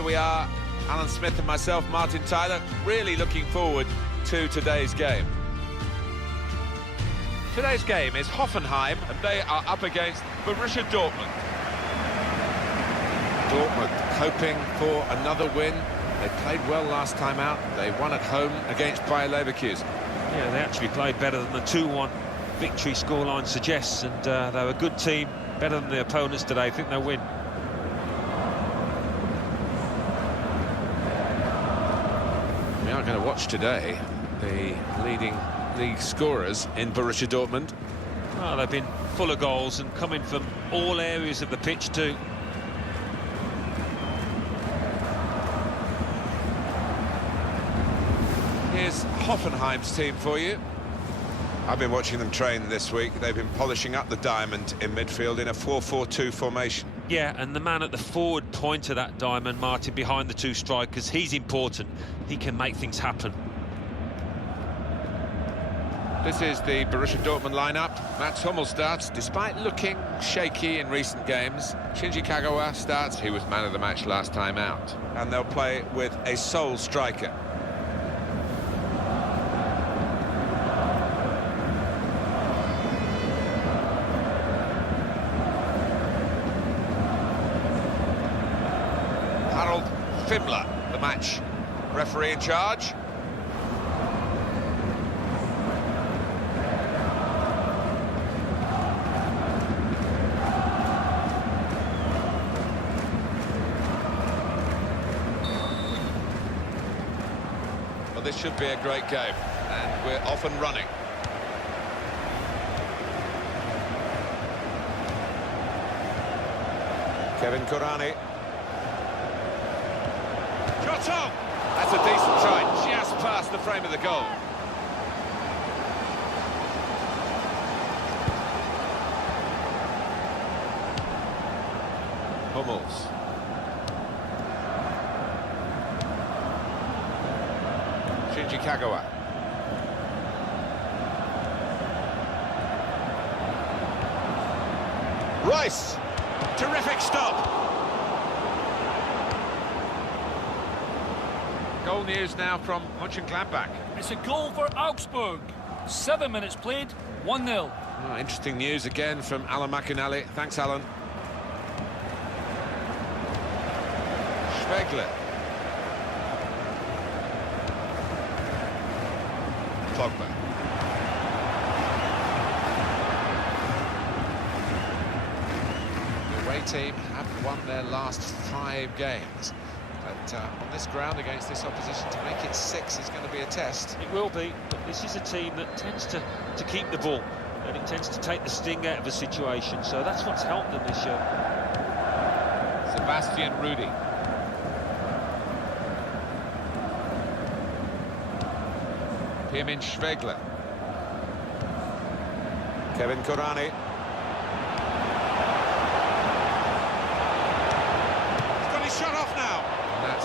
here we are, Alan Smith and myself, Martin Tyler, really looking forward to today's game. Today's game is Hoffenheim, and they are up against Borussia Dortmund. Dortmund hoping for another win. They played well last time out. They won at home against Bayer Leverkusen. Yeah, they actually played better than the 2-1 victory scoreline suggests, and they're a good team, better than the opponents today. I think they'll win. We are going to watch today the leading league scorers in Borussia Dortmund. Well, they've been full of goals and coming from all areas of the pitch too. Here's Hoffenheim's team for you. I've been watching them train this week. They've been polishing up the diamond in midfield in a 4-4-2 formation. Yeah, and the man at the forward point of that diamond, Martin, behind the two strikers, he's important. He can make things happen. This is the Borussia Dortmund lineup. Mats Hummels starts, despite looking shaky in recent games. Shinji Kagawa starts, he was man of the match last time out. And they'll play with a sole striker. Fimmler, the match referee in charge. Well, this should be a great game, and we're off and running. Kevin Kurani. That's a decent try, just past the frame of the goal. Hummels. Shinji Kagawa. Rice! Terrific stop! Goal news now from Mönchengladbach. It's a goal for Augsburg. 7 minutes played, 1-0. Oh, interesting news again from Alan McInally. Thanks, Alan. Schwegler. Pogba. The away team have won their last 5 games. But on this ground against this opposition, to make it 6 is going to be a test. It will be, but this is a team that tends to keep the ball, and it tends to take the sting out of a situation, so that's what's helped them this year. Sebastian Rudi. Pirmin Schwegler. Kevin Kurani. He's got his shot off now. That's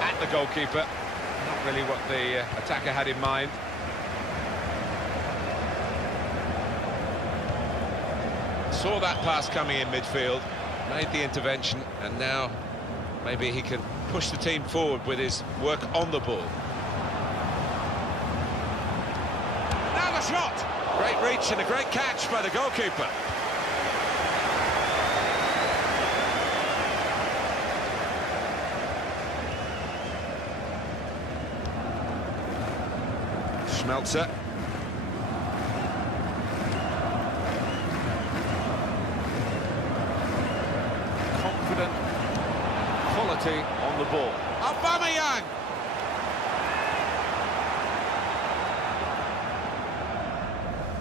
at the goalkeeper. Not really what the attacker had in mind. Saw that pass coming in midfield, made the intervention, and now maybe he can push the team forward with his work on the ball. Now the shot! Great reach and a great catch by the goalkeeper. Schmelzer. Confident quality on the ball. Aubameyang.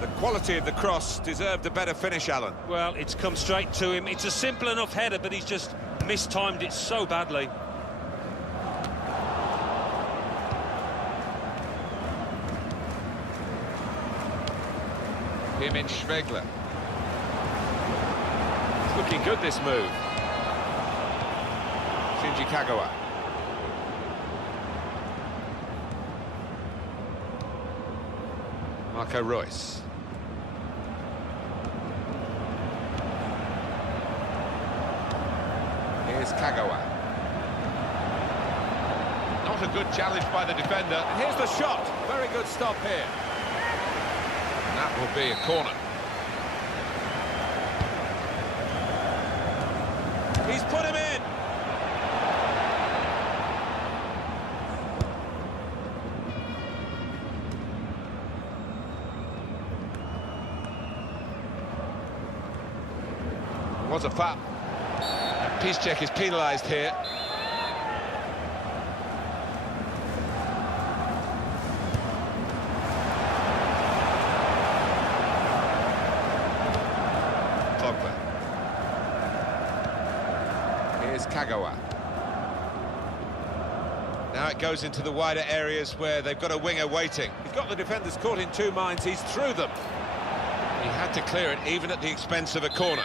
The quality of the cross deserved a better finish, Alan. Well, it's come straight to him. It's a simple enough header, but he's just mistimed it so badly. Pirmin Schwegler. It's looking good, this move. Shinji Kagawa. Marco Reus. Here's Kagawa. Not a good challenge by the defender. And here's the shot. Very good stop here. And that will be a corner. He's put him in. Was a foul. Piszczek is penalised here. Pogba. Here's Kagawa. Now it goes into the wider areas where they've got a winger waiting. He's got the defenders caught in two minds. He's through them. He had to clear it even at the expense of a corner.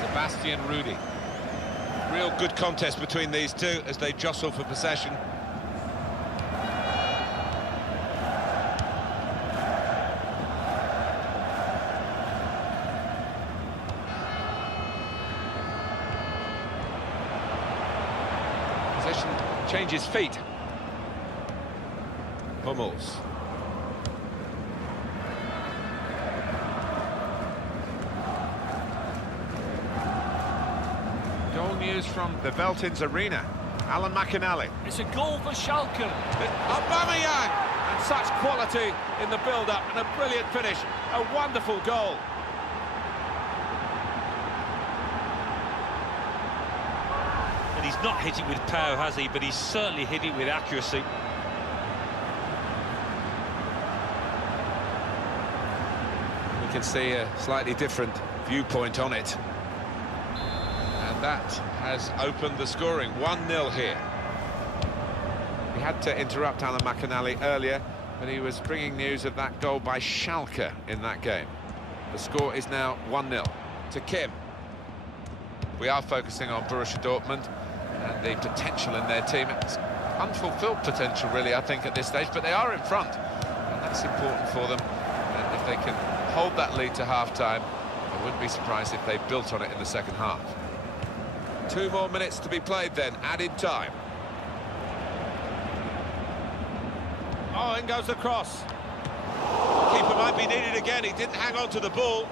Sebastian Rudy. Real good contest between these two as they jostle for possession. Possession changes feet. Hummels. Goal news from the Veltins Arena. Alan McInally. It's a goal for Schalke. Aubameyang! And such quality in the build-up and a brilliant finish. A wonderful goal. And he's not hit it with power, has he? But he's certainly hit it with accuracy. We can see a slightly different viewpoint on it. And that has opened the scoring. 1-0 here. We had to interrupt Alan McInally earlier, but he was bringing news of that goal by Schalke in that game. The score is now 1-0 to Kim. We are focusing on Borussia Dortmund and the potential in their team. It's unfulfilled potential, really, I think, at this stage, but they are in front, and that's important for them. And if they can hold that lead to half-time, I wouldn't be surprised if they built on it in the second half. 2 more minutes to be played then, added time. Oh, in goes the cross. Keeper might be needed again, he didn't hang on to the ball.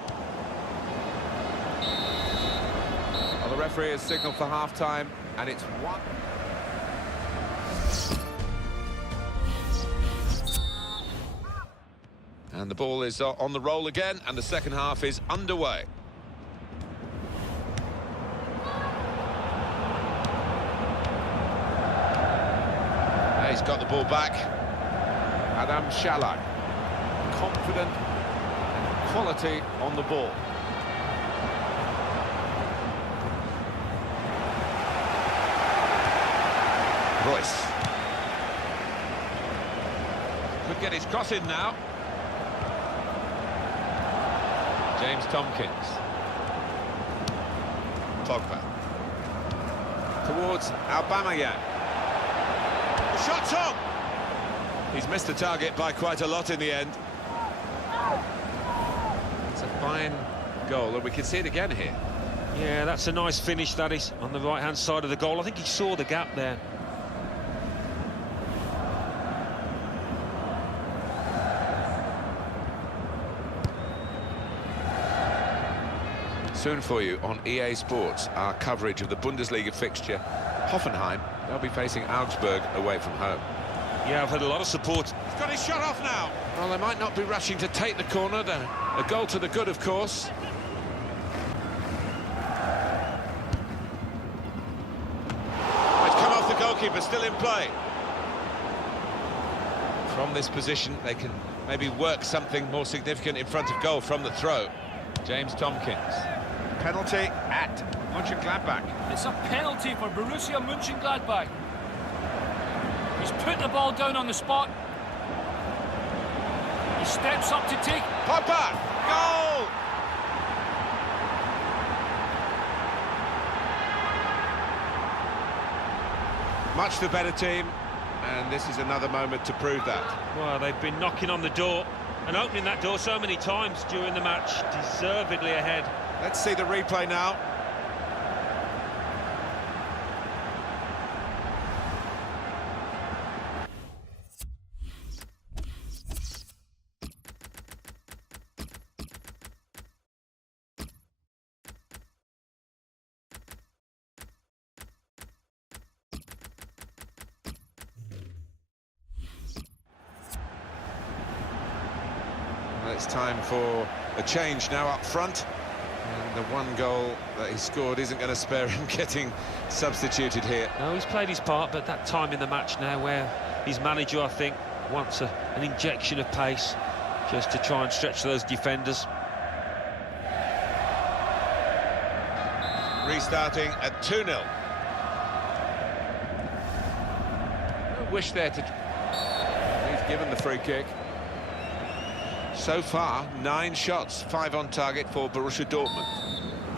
Well, the referee has signalled for half-time, and it's 1. And the ball is on the roll again, and the second half is underway. He's got the ball back. Adam Shalai. Confident and quality on the ball. Royce. Could get his cross in now. James Tompkins. Pogba. Towards Aubameyang. The shot's on! He's missed the target by quite a lot in the end. It's a fine goal, and we can see it again here. Yeah, that's a nice finish, that is, on the right-hand side of the goal. I think he saw the gap there. Soon for you on EA Sports, our coverage of the Bundesliga fixture. Hoffenheim, they'll be facing Augsburg away from home. Yeah, I've had a lot of support. He's got his shot off now. Well, they might not be rushing to take the corner. A goal to the good, of course. It's come off the goalkeeper, still in play. From this position, they can maybe work something more significant in front of goal from the throw. James Tompkins. Penalty at Mönchengladbach. It's a penalty for Borussia Mönchengladbach. He's put the ball down on the spot. He steps up to take. Pogba! Goal! Much the better team, and this is another moment to prove that. Well, they've been knocking on the door. And opening that door so many times during the match, deservedly ahead. Let's see the replay now. Well, it's time for a change now up front. And the one goal that he scored isn't going to spare him getting substituted here. No, he's played his part, but that time in the match now where his manager, I think, wants an injection of pace just to try and stretch those defenders. Restarting at 2-0. No wish there to... He's given the free kick. So far, 9 shots, 5 on target for Borussia Dortmund.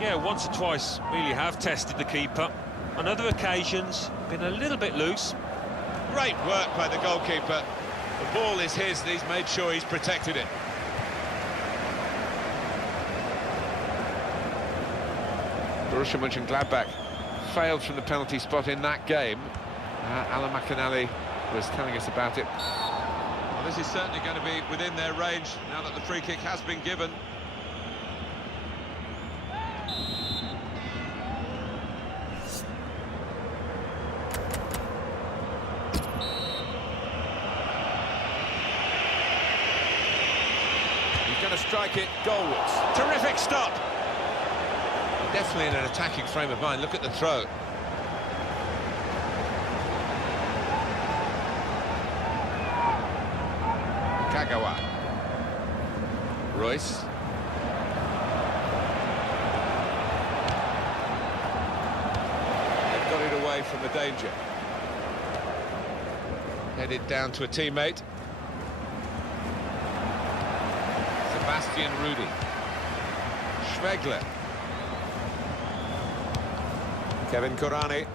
Yeah, once or twice really have tested the keeper. On other occasions, been a little bit loose. Great work by the goalkeeper. The ball is his, and he's made sure he's protected it. Borussia Mönchengladbach failed from the penalty spot in that game. Alan McInally was telling us about it. Well, this is certainly going to be within their range now that the free kick has been given. He's going to strike it goalwards. Terrific stop! Definitely in an attacking frame of mind. Look at the throw. Kagawa. Royce. They've got it away from the danger. Headed down to a teammate. Sebastian Rudy. Schwegler. Kevin Korani.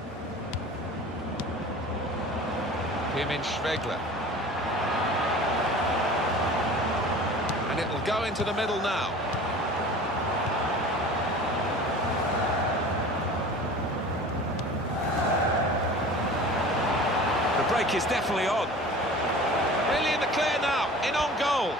Pirmin Schwegler. And it will go into the middle now. The break is definitely on. Really in the clear now, in on goal.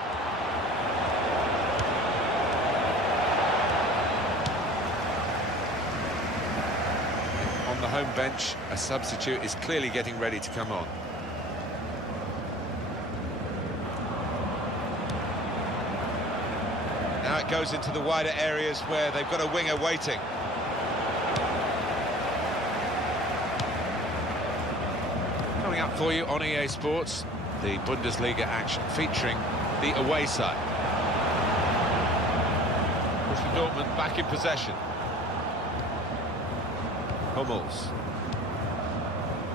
On the home bench, a substitute is clearly getting ready to come on. Now it goes into the wider areas where they've got a winger waiting. Coming up for you on EA Sports, the Bundesliga action featuring the away side. Borussia Dortmund back in possession. Hummels.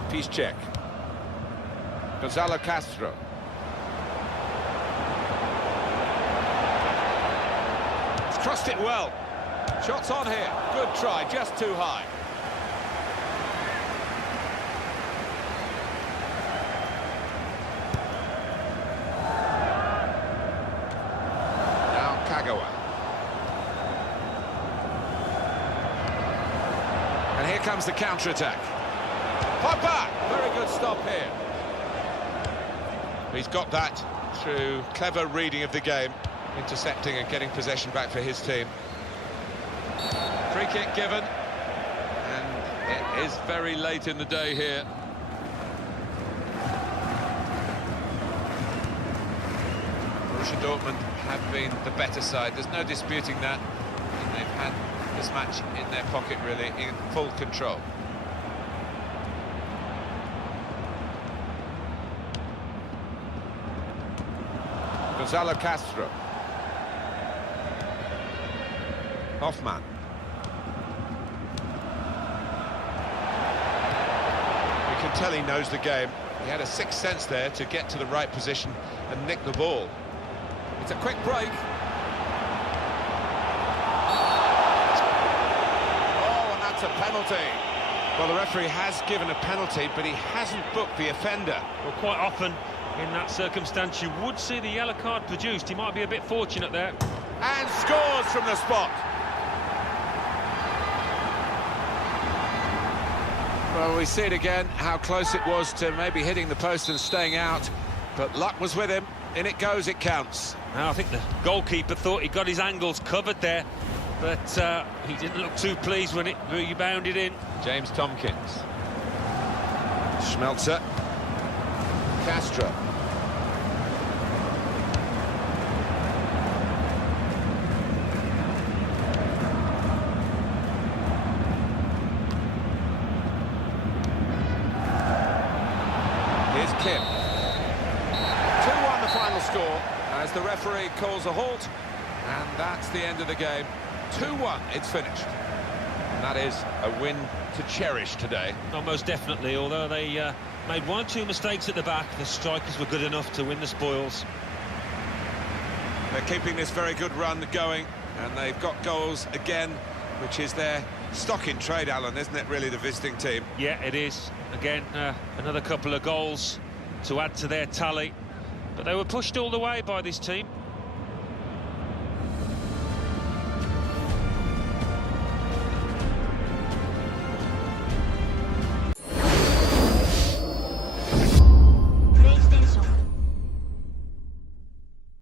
Piszczek. Gonzalo Castro. Crossed it well. Shots on here. Good try, just too high. Now Kagawa. And here comes the counter-attack. Pogba! Very good stop here. He's got that through clever reading of the game. Intercepting and getting possession back for his team. Free kick given, and it is very late in the day here. Borussia Dortmund have been the better side, there's no disputing that, and they've had this match in their pocket really, in full control. Gonzalo Castro. Hoffenheim. You can tell he knows the game. He had a sixth sense there to get to the right position and nick the ball. It's a quick break. Oh, and that's a penalty. Well, the referee has given a penalty, but he hasn't booked the offender. Well, quite often In that circumstance, you would see the yellow card produced. He might be a bit fortunate there. And scores from the spot. Well, we see it again, how close it was to maybe hitting the post and staying out. But luck was with him. In it goes, it counts. Now, I think the goalkeeper thought he got his angles covered there, but he didn't look too pleased when it rebounded in. James Tompkins. Schmelzer. Castro. Here's Kim. 2-1 the final score as the referee calls a halt, and that's the end of the game. 2-1, it's finished. And that is a win to cherish today. Oh, most definitely, although they made 1 or 2 mistakes at the back, the strikers were good enough to win the spoils. They're keeping this very good run going, and they've got goals again, which is their stock in trade, Alan, isn't it, really, the visiting team? Yeah, it is. Again, another couple of goals to add to their tally. But they were pushed all the way by this team.